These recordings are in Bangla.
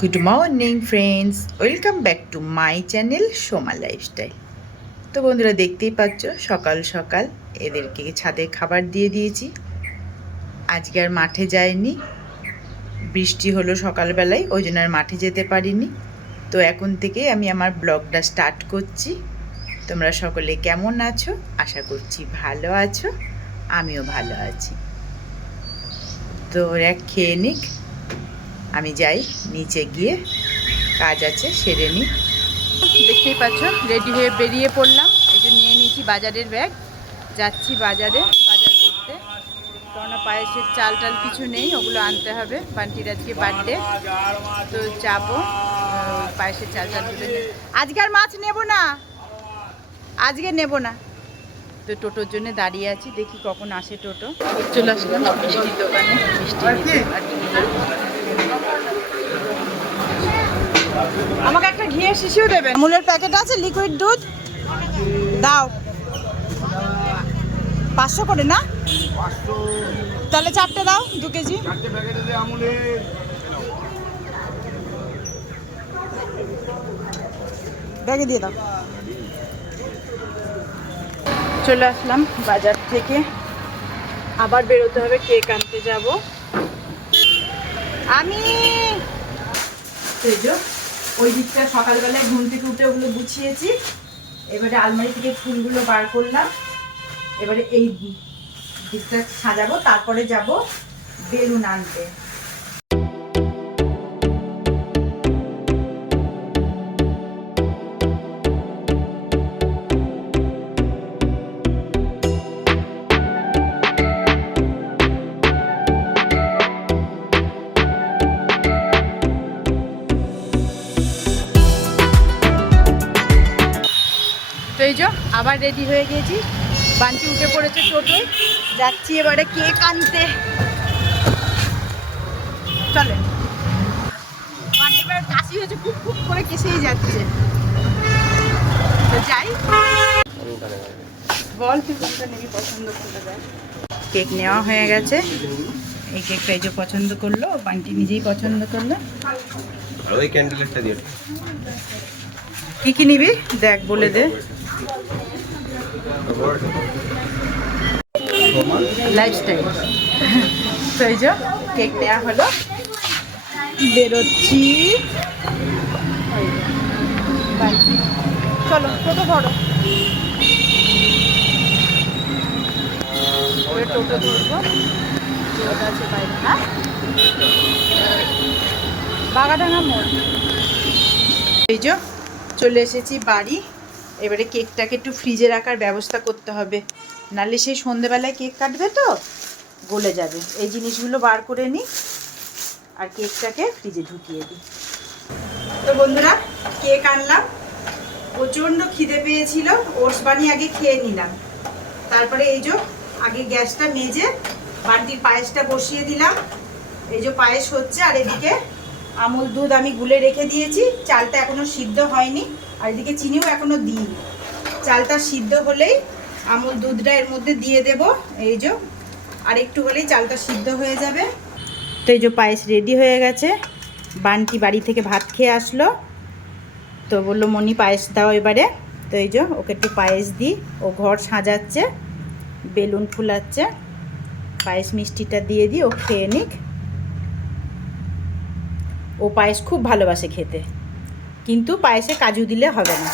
Good morning friends, welcome back to my channel Soma lifestyle. তো বন্ধুরা, দেখতেই পাচ্ছ সকাল সকাল এদেরকে ছাদে খাবার দিয়ে দিয়েছি। আজকে আর মাঠে যায়নি, বৃষ্টি হলো সকালবেলায়, ওই জন্য আর মাঠে যেতে পারিনি। তো এখন থেকে আমি আমার ব্লগটা স্টার্ট করছি। তোমরা সকলে কেমন আছো? আশা করছি ভালো আছো, আমিও ভালো আছি। তো ওরা খেয়ে নিক, আমি যাই নিচে গিয়ে কাজ আছে সেরে নিই। দেখতেই পাচ্ছ রেডি হয়ে বেরিয়ে পড়লাম। এই যে নিয়ে নিয়েছি বাজারের ব্যাগ, যাচ্ছি বাজারে বাজার করতে। কেননা পায়েসের চাল টাল কিছু নেই, ওগুলো আনতে হবে। বান্টির আজকে বার্থডে, তো যাবো পায়েসের চাল টালগুলো। আজকে আর মাছ নেব না, আজকে নেব না। তো টোটোর জন্য দাঁড়িয়ে আছি, দেখি কখন আসে টোটো। চলে আসলাম মিষ্টির দোকানে, মিষ্টি নিতে। আমাকে একটা ঘিয়ের শিশিও দেবে। আমুলের প্যাকেট আছে, লিকুইড দুধ দাও। 500 করে না? তাহলে 4টে দাও, 2 কেজি। ব্যাগে দিয়ে দাও। চলে আসলাম বাজার থেকে, আবার বেরোতে হবে, কেক আনতে যাব আমি। ওই দিকটা সকালবেলায় ঘুম থেকে উঠে ওগুলো গুছিয়েছি। এবারে আলমারি থেকে ফুলগুলো বার করলাম, এবারে এই দিকটা সাজাবো, তারপরে যাব বেলুন আনতে। তো এই যে আবার রেডি হয়ে গেছি, বান্টি উঠে পড়েছে টোটোয়, যাচ্ছি এবারে কেক আনতে। চলেন। বান্টি এবার কাশি হয়েছে, খুব খুব করে কেসেই যাচ্ছে। তো যাই, বল তুই কোনটা নিবি, পছন্দ কোনটা দেয়। কেক নেওয়া হয়ে গেছে, এই কেকটা এই যে পছন্দ করলো, বান্টি নিজেই পছন্দ করলো। ওই ক্যান্ডেলটা দিয়ে কি কি নিবি দেখ, বলে দে। লাইফস্টাইল। তো এই যে কেক নেওয়া হলো, বেরোচ্ছি। চলো টোটো ধরো, টোটো ধরবো। আছে বাইরে, হ্যাঁ, বাগাডাঙ্গা মোড়। এই যে চলে এসেছি বাড়ি। এবারে কেকটাকে একটু ফ্রিজে রাখার ব্যবস্থা করতে হবে, নাহলে সেই সন্ধেবেলায় কেক কাটবে তো গলে যাবে। এই জিনিসগুলো বার করে নিই আর কেকটাকে ফ্রিজে ঢুকিয়ে দিই। তো বন্ধুরা, কেক আনলাম, প্রচণ্ড খিদে পেয়েছিল, ওটস বানিয়ে আগে খেয়ে নিলাম। তারপরে এই যে আগে গ্যাসটা মেজে বাড়তির পায়েসটা বসিয়ে দিলাম। এই যে পায়েস হচ্ছে, আর এদিকে আমুল দুধ আমি গুলে রেখে দিয়েছি। চালটা এখনো সিদ্ধ হয়নি, আর এদিকে চিনিও এখনো দিইনি। চালটা সিদ্ধ হলেই আমুল দুধটা এর মধ্যে দিয়ে দেব। এই যে আর একটু হলেই চালটা সিদ্ধ হয়ে যাবে। তো এই যে পায়েস রেডি হয়ে গেছে। বান্টি বাড়ি থেকে ভাত খেয়ে আসলো, তো বললো মনি পায়েস দাও এবারে। তো এই যে ওকে একটু পায়েস দিই, ও ঘর সাজাচ্ছে, বেলুন ফুলাচ্ছে। পায়েস মিষ্টিটা দিয়ে দিই, ও খেয়ে নিক। ও পায়েস খুব ভালোবাসে খেতে, কিন্তু পায়েসে কাজু দিলে হবে না।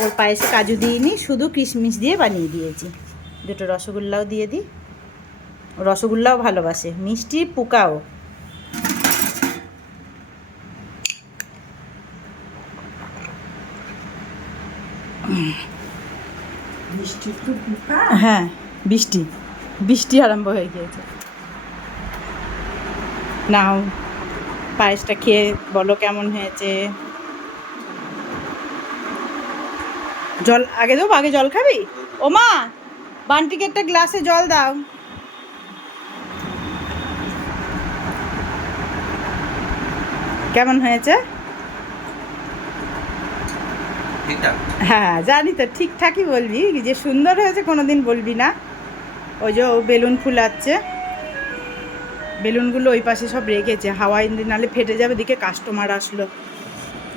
ওর পায়েসে কাজু দিইনি, শুধু কিশমিশ দিয়ে বানিয়ে দিয়েছি। 2টো রসগোল্লাও দিয়ে দিই, রসগোল্লাও ভালোবাসে, মিষ্টি পোকাও। হ্যাঁ, বৃষ্টি বৃষ্টি আরম্ভ হয়ে গিয়েছে। নাও পায়েসটা খেয়ে বলো কেমন হয়েছে। জল আগে দেবো, আগে জল খাবি? ও মা, বান্টিকে একটা গ্লাসে জল দাও। কেমন হয়েছে? হ্যাঁ জানি তো, ঠিকঠাকই বলবি, যে সুন্দর হয়েছে কোনোদিন বলবি না। ওই যে ও বেলুন ফুলাচ্ছে, বেলুনগুলো ওই পাশে সব রেখেছে, হাওয়ায় নালে ফেটে যাবে। দিকে কাস্টমার আসলো,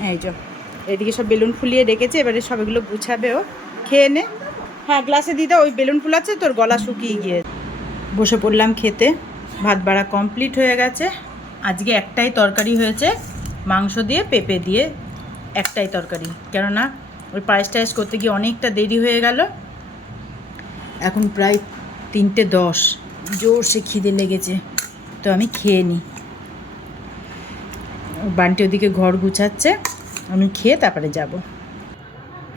এই যে এদিকে সব বেলুন ফুলিয়ে রেখেছে, এবারে সব এগুলো গুছাবে। ও খেয়ে নে। হ্যাঁ গ্লাসে দিদা, ওই বেলুন ফুলাচ্ছে তোর গলা শুকিয়ে গিয়ে। বসে পড়লাম খেতে। ভাত বাড়া কমপ্লিট হয়ে গেছে। আজকে একটাই তরকারি হয়েছে, মাংস দিয়ে পেঁপে দিয়ে একটাই তরকারি, কেননা ওই পায়েস টায়েস করতে গিয়ে অনেকটা দেরি হয়ে গেল। এখন প্রায় 3:10, জোরসে খিদে লেগেছে, তো আমি খেয়ে নিই। বান্টি ওদিকে ঘর গুছাচ্ছে, আমি খেয়ে তারপরে যাব।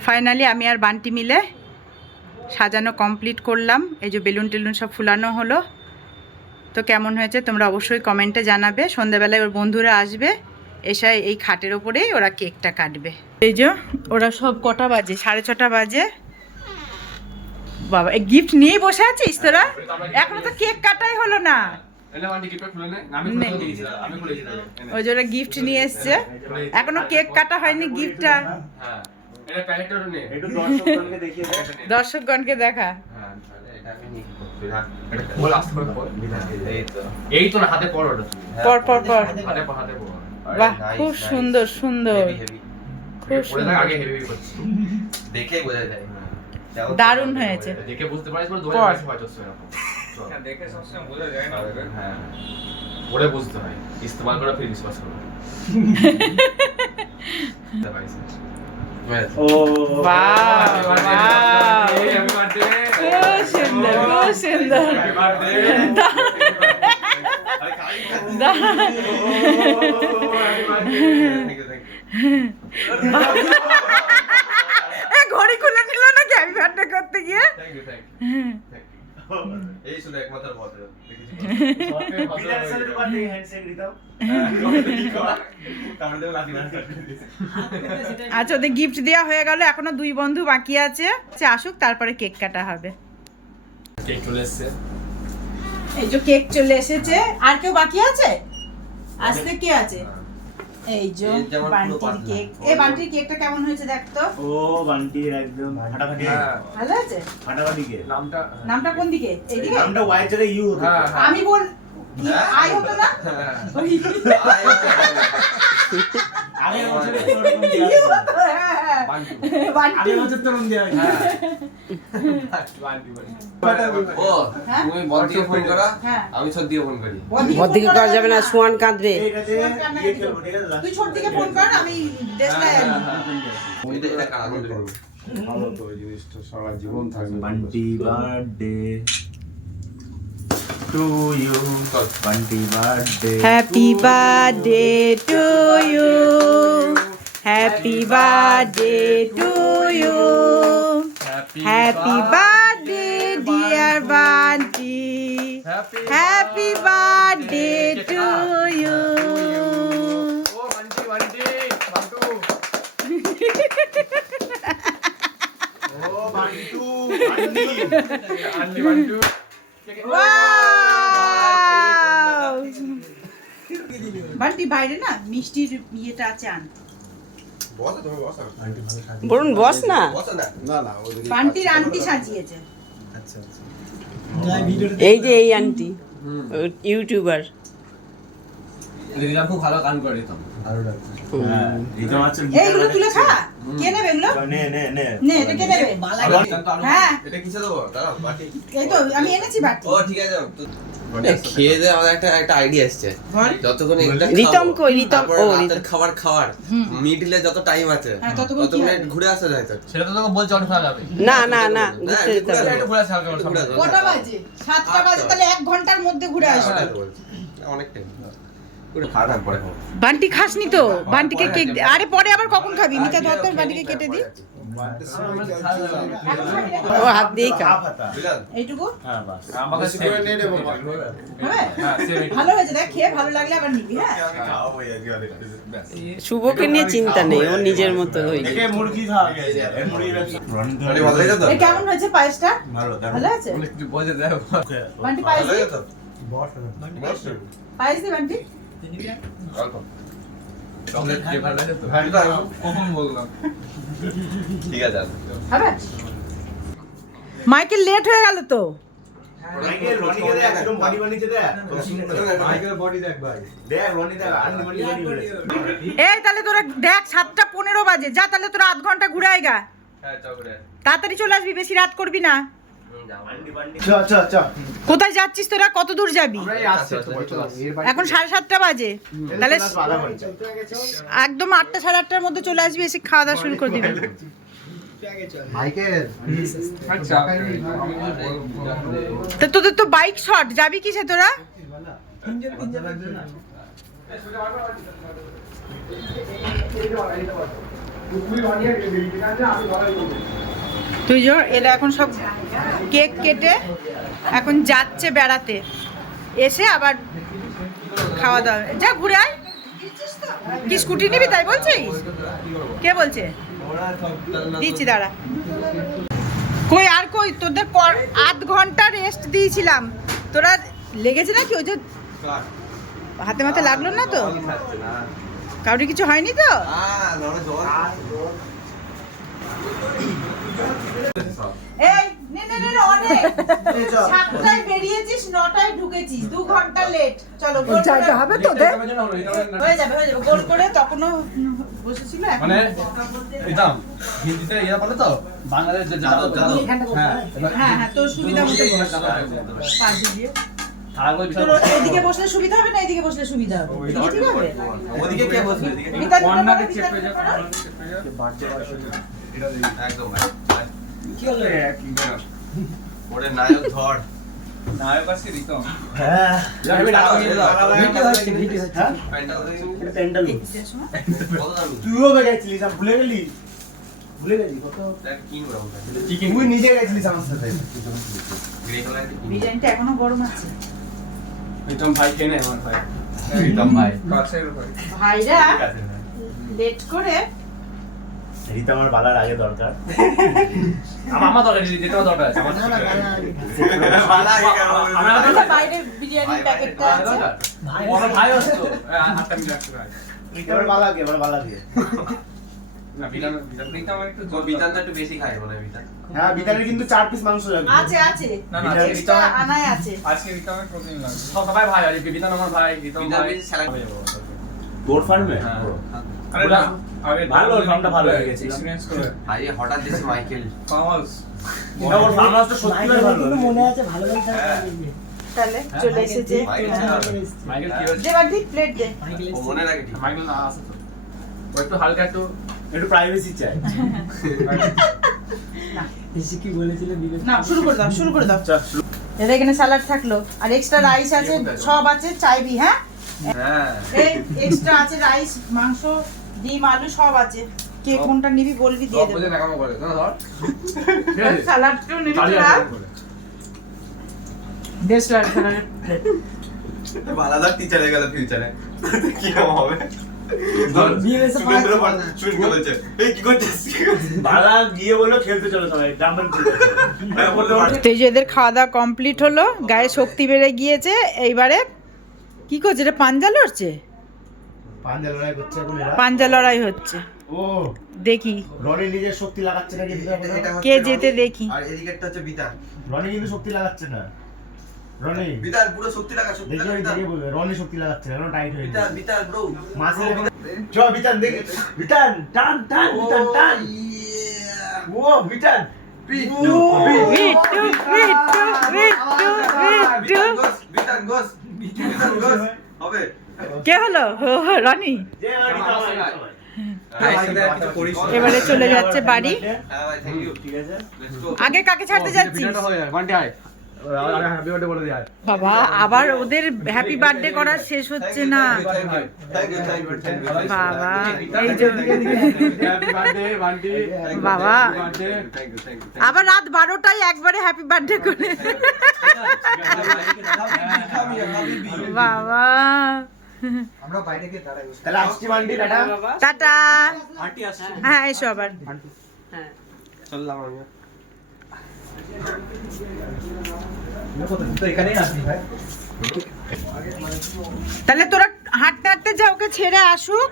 ফাইনালি আমি আর বান্টি মিলে সাজানো কমপ্লিট করলাম। এই যে বেলুন টেলুন সব ফুলানো হলো। তো কেমন হয়েছে তোমরা অবশ্যই কমেন্টে জানাবে। সন্ধ্যাবেলায় ওর বন্ধুরা আসবে, এসে এই খাটের ওপরেই ওরা কেকটা কাটবে। এই যে ওরা সব কটা বাজে, 6:30 বাজে। বাবা এই গিফট নিয়েই বসে আছিস তোরা? এখনো তো কেক কাটাই হলো না। ওই যে ওরা গিফট নিয়ে এসছে, এখনো কেক কাটা হয়নি। গিফটটা দর্শকগণকে দেখা। পর পর পর। বাহ খুব সুন্দর সুন্দর, খুব সুন্দর, দেখে বোঝা যায়। দারুণ হয়েছে। দেখে বুঝতে পারিস পর পর। দেখে সবসময় বোঝা যায় না। হ্যাঁ পরে বুঝতে হয়, ইস্তেমাল করা ফির বিশ্বাস করো। ও বাহ বাহ, হ্যাপি বার্থডে, খুব সুন্দর খুব সুন্দর। ঘড়ি খুলে নিল নাকি হ্যাপি বার্থডে করতে গিয়ে? থ্যাংক ইউ থ্যাংক এই শুধু একমাত্র বলতে আচ্ছা ওদের গিফট দেওয়া হয়ে গেল, এখনো 2 বন্ধু বাকি আছে, সে আসুক তারপরে কেক কাটা হবে। কেক চলে এসেছে। এই যে কেক চলে এসেছে। আর কেউ বাকি আছে? আসতে কে আছে? এই যে বান্টির কেক। এই বান্টির কেকটা কেমন হয়েছে দেখ তো। ও বান্টি একদম ফাটাফাটি। ভালো আছে? ফাটাফাটি কে? নামটা কোন দিকে? এইদিকে? নামটা ওয়াই জায়গায় ইউ হতো। আমি বল আই হতো না? ওই আগে বছর তো ওরকম ইউ দেয়া হতো, হ্যাঁ, হ্যাঁ। বান্টি। আগে বছর তো ওরকম দেয়া হয়েছে। ও হ্যাঁ? তুমি বলদিকে ফোন করো, হ্যাঁ। আমি সত্যিকে ফোন করি। বদিকে করা যাবে না, সোয়ান কাঁদবে। এটাতে ইয়ে খেলবো ঠিক আছে? তুই ছোট দিকে ফোন কর, আমি দেশটায় আনি। এটা কাজ করতে পারবো। ভালো তো ওই জিনিসটা সারা জীবন থাকবে। Bunty birthday to you, Bunty birthday. Happy birthday to you. Happy birthday to you. Happy birthday dear Banti. Happy birthday to you. ও বান্টি বান্টি বান্টু। ও বান্টু আন্টি বান্টু। Wow! বান্টি বাইরে না মিষ্টির ইয়েটা আছে, আন। বসো তুমি বসো। বরুণ বস না। বসো না। না না ওদিকে বান্টির আন্টি সাজিয়েছে। আচ্ছা আচ্ছা। এই যে এই আন্টি ইউটিউবার। দিদিরা খুব ভালো গান করে দিতাম। ভালো লাগছে। হ্যাঁ এটা হচ্ছে এইগুলো তুলে খা। কে নেবে এগুলো? নে নে নে নে এটা কে নেবে? হ্যাঁ এটা কিসে দেবো? দাঁড়াও বাটি। এই তো আমি এনেছি বাটি। ও ঠিক আছে। খেয়ে দিয়ে আমার একটা আইডিয়া এসছে। বল। যতক্ষণ এটা রিতম খাবো, কই, রিতম, তারপরে ও, রাতের রিতম। খাবার মিডলে যত টাইম আছে হ্যাঁ, ততক্ষণ কি ততক্ষণে হবে? ঘুরে আসা যায় তো। সেটা তো তোকে বলছি অনেক ভালো যাবে। না না না না, ঘুরতে যেতে হবে। একটু ঘুরে আসা হবে একটু ঘুরে আসা। কটা বাজে? 7টা বাজে, তাহলে 1 ঘন্টার মধ্যে ঘুরে আসবে। ওটাই তো বলছি। অনেক টাইম। পুরো খাওয়া পরে খাবো। বান্টি খাসনি তো? বান্টিকে কেক দে। আরে পরে আবার কখন খাবি? মিতা ধর তোর বান্টিকে কেটে দি। ও হাত দিয়ে খা। হাফ হাতা। বুঝলেন? এইটুকু হ্যাঁ বাস। আমাকে বেশি করে নিয়ে নেবো মা। হবে? হ্যাঁ সেম। ভালো হয়েছে দেখ, খেয়ে ভালো লাগলে আবার নিবি। হ্যাঁ খাও ভাই আজকে অনেক। শুভকে নিয়ে চিন্তা নেই, ও নিজের মতো হয়ে একে যায়। মুরগি খাওয়া গেছে। এই মুরগি ব্যবসা। বাটি ভালো লাগে তো? এই কেমন হয়েছে পায়েসটা? ভালো ভালো আছে? একটু বলে দাও। বান্টি পায়েস ভালো দি। লাগে তো? বস। পায়েস দি বান্টি। অল্প। চকলেট খেয়ে ভালো লাগে তো? হ্যাঁ, এটা কখন বললাম? ঠিক আছে। হবে? মাইকেল লেট হয়ে গেল তো। মাইকেল রনিকে দেখ একদম বডি বানিয়েছে দেখ মাইকেল বডি দেখ ভাই। দেখ রনি দেখ আনলি বডি রেডি করে এই তাহলে তোরা দেখ 7:15 বাজে, যা তাহলে তোরা আধ ঘন্টা ঘুরে আয়গা। হ্যাঁ চকরে তাড়াতাড়ি চলে আসবি, বেশি রাত করবি না। আনলি বান্ডি চ চ চ। কোথায় যাচ্ছিস তোরা, কত দূর যাবি? আমরা এই আসছে তো চলে আসি। এর এখন 7:30 বাজে, তাহলে বাধা করছে। একদম 8টা 8:30টার মধ্যে চলে আসবি, এসে খাওয়া দাওয়া শুরু করে দিবি। মাইকেল আচ্ছা তা তোদের তো বাইক শর্ট, যাবি কিসে তোরা? তুই যো, এরা এখন সব কেক কেটে এখন যাচ্ছে বেড়াতে, এসে আবার খাওয়া দাওয়া। যা ঘুরে আয়। কি স্কুটি নিবি তাই বলছিস? কে বলছে? দিচ্ছি দাঁড়া। কই আর কই তোদের আধ ঘন্টা রেস্ট দিয়েছিলাম, তোরা লেগেছে নাকি? ওই যে হাতে মাথে লাগলো না তো? কাউরি কিছু হয়নি তো? এই নে নে নে অনেক 7টায় বেরিয়েছিস, 9টায় ঢুকেছিস, 2 ঘন্টা লেট। চলো গোল করে হবে তোদের, হয়ে যাবে গোল করে। তখনও বসেছিল, এখন মানে একদম হিন্দিতে ইয়া বলে তো বাংলাদেশ যে যাদব হ্যাঁ হ্যাঁ হ্যাঁ তোর সুবিধা মতো বস। পাশে দিয়ে তোর এদিকে বসলে সুবিধা হবে না এদিকে বসলে সুবিধা হবে? এদিকে ঠিক হবে? ওদিকে কে বসবে? বিতা কর্নারে চেপে যা একদম কি হলো কি না ওরে নায়ক ধর নায়ক আছে রিতম হ্যাঁ ভিডিও হচ্ছে ভিডিও হচ্ছে। হ্যাঁ প্যান্ডেল প্যান্ডেল কত দাম তুইও গেছিলিস, আমি ভুলে গেলি। ভুলে গেলি কত? দেখ কি ওরা ওটা তুই নিজে গেছিলিস আমার সাথে। গ্রে কালার ডিজাইনটা এখনো গরম আছে। রিতম ভাই কেনে আমার ভাই রিতম ভাই কাছের ভাই ভাইরা লেট করে রিতা আমার বালার আগে দরকার আমার দরকার যেতে দরকার আছে আমার বালা আগে কেন আচ্ছা, বাইরে বিরিয়ানির প্যাকেটটা আছে। আমার ভাই আছে তো 8টা মিনিট লাগছে ভাই এবার ভালো লাগে, এবার ভালো লাগে। না বিধান রিতম একটু বিতানটা একটু বেশি খায় মনে হয় বিতান হ্যাঁ বিকালে কিন্তু 4 পিস মাংস লাগবে। আছে আছে না, না, এক্সট্রা আনায় আছে। আজকে রিতমের প্রোটিন লাগবে সবাই ভাই আর বিধান আমার ভাই রিতম বিতান ভাই বেশি স্যালাড তোর ফার্মে হ্যাঁ আরে না আগে ভালো, ফার্মটা ভালো হয়ে গেছে। এক্সপেরিয়েন্স করে ভাই হঠাৎ দিছে মাইকেল ফার্মার্স এটা ওর ফার্ম হাউসটা সত্যিকার ভালো মনে আছে ভালো হ্যাঁ তাহলে চলে এসেছে। মাইকেল ছিল মাইকেল কি হচ্ছে দে বাদি প্লেট দে। ও মনে রাখে ঠিক মাইকেল না আছে তো ও একটু হালকা একটু একটু প্রাইভেসি চাই বেশি কি বলেছিল বিবেক? না শুরু করে দাও শুরু করে দাও। এর এখানে স্যালাড থাকলো আর এক্সট্রা রাইস আছে, সব আছে, চাইবি? হ্যাঁ হ্যাঁ এই এক্সট্রা আছে, রাইস, মাংস, ডিম, আলু সব আছে। কে কোনটা নিবি বলবি দিয়ে দেব। বুঝে নাকামো করে না ধর স্যালাডটাও নিবি তোরা? দেশ স্যালাড প্লেট। বালাদার টিচার হয়ে গেল ফিউচারে কি নাম হবে বিএমএস সুরেন্দ্র পাল শুনতে বলছে এই কি করছিস বালা গিয়ে বললো খেলতে চলো সবাই ডাম্বল খেলতে তো এই যে এদের খাওয়া দাওয়া কমপ্লিট হলো, গায়ে শক্তি বেড়ে গিয়েছে। এইবারে কি করছে? এটা পাঞ্জা লড়ছে, পাঞ্জা লড়াই করছে এখন এরা। পাঞ্জা লড়াই হচ্ছে। ও দেখি রনি নিজের শক্তি লাগাচ্ছে নাকি? এটা হচ্ছে কে যেতে দেখি। আর এদিকেরটা হচ্ছে বিতান রনি কিন্তু শক্তি লাগাচ্ছে না। রনি বিতান পুরো শক্তি লাগা শক্তি দেখি লাগা আমি বিতান দেখে বলবে রনি শক্তি লাগাচ্ছে না, এখন টাইট হয়ে বিতান গেছে। বিতান ব্রো মাসে চ বিতান দেখি, বিতান টান টান বিতান টান। ও বিতান বিট্টু, বিট্টু, বিট্টু। বিতান গোস বিতান গোস হবে কে হলো? ও, রনি। যে রনি এবারে চলে যাচ্ছে বাড়ি। হ্যাঁ ভাই থ্যাংক ইউ ঠিক আছে লেটস গো আগে কাকে ছাড়তে যাচ্ছিস? ভিডিওটা হয়ে যায় বান্টি আয় আরে হ্যাপি বার্থডে বলে দিয়ে আয় বাবা আবার ওদের হ্যাপি বার্থডে করা শেষ হচ্ছে না। থ্যাংক ইউ বাবা এই যে হ্যাপি বার্থডে বান্টি বাবা থ্যাংক ইউ থ্যাংক ইউ আবার রাত 12টায় একবারে হ্যাপি বার্থডে করে। বাবা তাহলে আসছি বান্টি টাটা। টাটা। হ্যাঁ এসো আবার। চললাম আমি তাহলে তোরা হাঁটতে হাঁটতে যা, ওকে ছেড়ে আসুক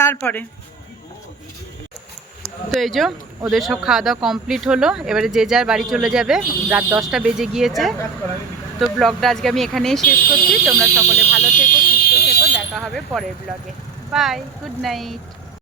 তারপরে। তো এই যে ওদের সব খাওয়া দাওয়া কমপ্লিট হলো, এবারে যে যার বাড়ি চলে যাবে, রাত 10টা বেজে গিয়েছে। তো ব্লগটা আজকে আমি এখানেই শেষ করছি। তোমরা সকলে ভালো থেকো, সুস্থ থেকো, দেখা হবে পরের ব্লগে। Bye, good night.